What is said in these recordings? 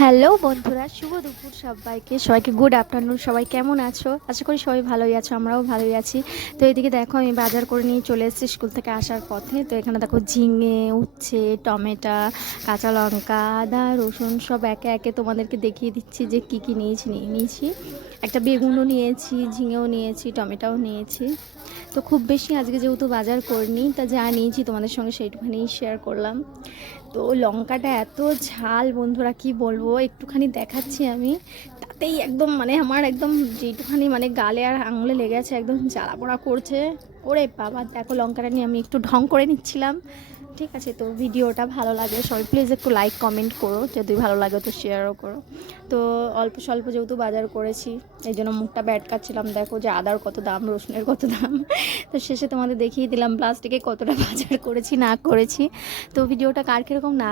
Hello বন্ধুরা, শুভ দুপুর সবাইকে। সবাইকে গুড আফটারনুন। সবাই কেমন আছো? আশা করি সবাই ভালোই আছো, আমরাও ভালোই আছি। তো এদিকে দেখো, আমি বাজার করে নিয়ে চলে এসেছি স্কুল থেকে আসার পথে। তো এখানে দেখো ঝিঙে, উচ্ছে, টমেটো, কাঁচা লঙ্কা, আদা, রসুন সব একে একে তোমাদেরকে দেখিয়ে দিচ্ছি যে কী কী নিয়েছি। একটা বেগুনও নিয়েছি, ঝিঙেও নিয়েছি, টমেটোও নিয়েছি। তো খুব বেশি আজকে যেহেতু বাজার করিনি, তা যা নিয়েছি তোমাদের সঙ্গে সেইটুখানি শেয়ার করলাম। তো লঙ্কাটা এত ঝাল বন্ধুরা, কি বলবো, একটুখানি দেখাচ্ছি আমি, তাতেই একদম মানে আমার একদম যেটুখানি মানে গালে আর আঙুলে লেগে আছে, একদম জ্বালা পোড়া করছে। ওরে বাবা, দেখো লঙ্কাটা নিয়ে আমি একটু ঢং করে নিচ্ছিলাম। ঠিক আছে, তো ভিডিওটা ভালো লাগলে সবাই প্লিজ একটু লাইক কমেন্ট করো, যদি ভালো লাগে তো শেয়ারও করো। তো অল্প স্বল্প যেহেতু বাজার করেছি, এই জন্য মুখটা ব্যাটকাচ্ছিলাম। দেখো যে আদার কত দাম, রসুনের কত দাম। তো শেষে তোমাদের দেখিয়ে দিলাম প্লাস্টিকে কতটা বাজার করেছি না করেছি। তো ভিডিওটা কার কীরকম না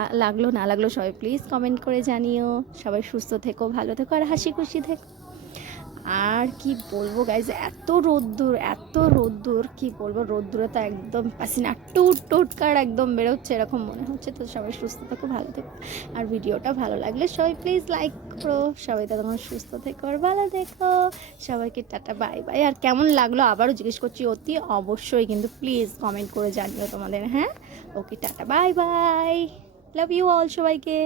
লাগলো সবাই প্লিজ কমেন্ট করে জানিও। সবাই সুস্থ থেকো, ভালো থেকো আর হাসি খুশি থেকো। আর কি বলবো গাইজ, এত রোদ্দুর কি বলবো, রোদ্দুরে তো একদম পাসিনা টুট টুটকার একদম বেরোচ্ছে এরকম মনে হচ্ছে। তো সবাই সুস্থ থেকো, ভালো থেকো। আর ভিডিওটা ভালো লাগলে সবাই প্লিজ লাইক করো। সবাই তো তোমার সুস্থ থেকো আর ভালো থেকো। সবাইকে টাটা বাই বাই। আর কেমন লাগলো আবারও জিজ্ঞেস করছি অতি অবশ্যই, কিন্তু প্লিজ কমেন্ট করে জানিও তোমাদের। হ্যাঁ, okay, tata bye bye, love you all সবাইকে।